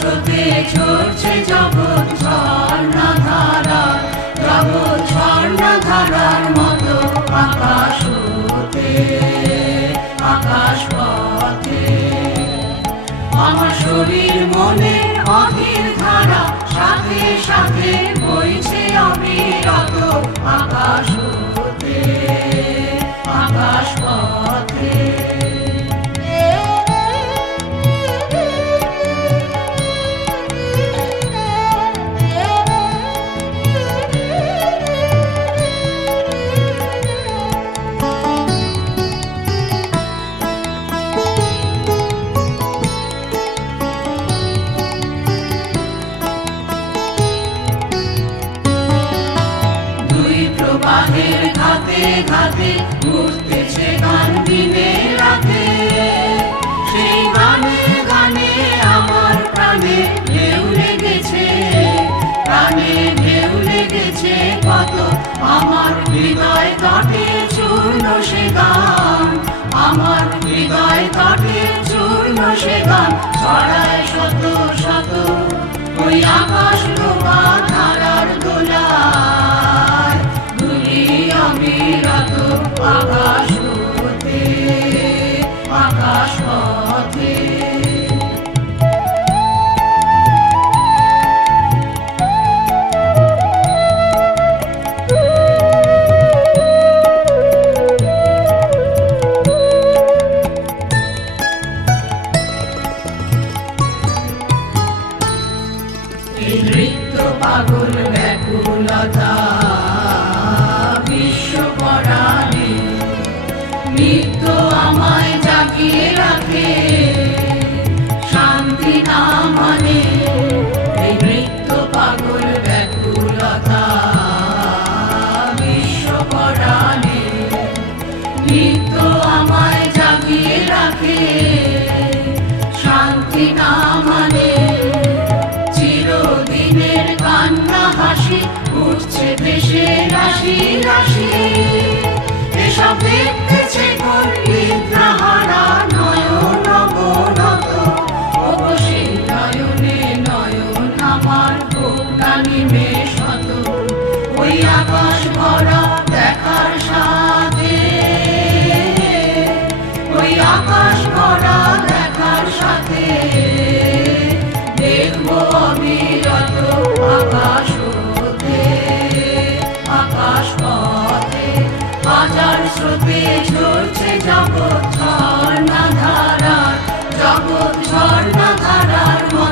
স্রোতে ঝরছে জগৎ ঝর্ণাধারা, জগৎ ঝর্ণাধারার মতো আকাশ হতে আকাশ পথে। আমার শরীর মনে অধীর ধারা, সাথে সাথে বইছে অবিরত আকাশ হতে আকাশ পথে। প্রবাহের ঘাতে ঘাতে ঘুরতেছে গান দিনে রাতে, সেই গানে গানে আমার প্রাণে ঢেউ লেগেছে, প্রাণে ঢেউ লেগেছে কত। আমার হৃদয় তটে চূর্ণ সে গান, আমার হৃদয় তটে চূর্ণ সে গান, ছড়ায় শত শত ওই আকাশ ডোবা ধারার দোলায়, অবিরত আকাশ হতে আকাশ পথে। এই নৃত্য পাগল ব্যাকুলতা বিশ্বপরাণে, নিত্য আমায় জাগিয়ে রাখে শান্তি না মানে। এই নৃত্য পাগল ব্যাকুলতা বিশ্বপরাণে, নিত্য আমায় জাগিয়ে রাখে শান্তি না মানে। চিরদিনের কান্না হাসি উঠছে দেশে রাশি রাশি, এসব দেখতেছে কোন নিদ্রাহারা নয়ন অবনত। ওগো সেই নয়নে নয়ন আমার বুকটা নিমেষ হত, ওই আকাশ ভরা দেখার সাথে, ওই আকাশ ভরা দেখার সাথে দেখবো অবিরত আকাশ হতে আকাশ পথে। হাজার স্রোতে ঝরছে জগৎ ঝর্ণাধারার, জগৎ ঝর্ণাধারার মতো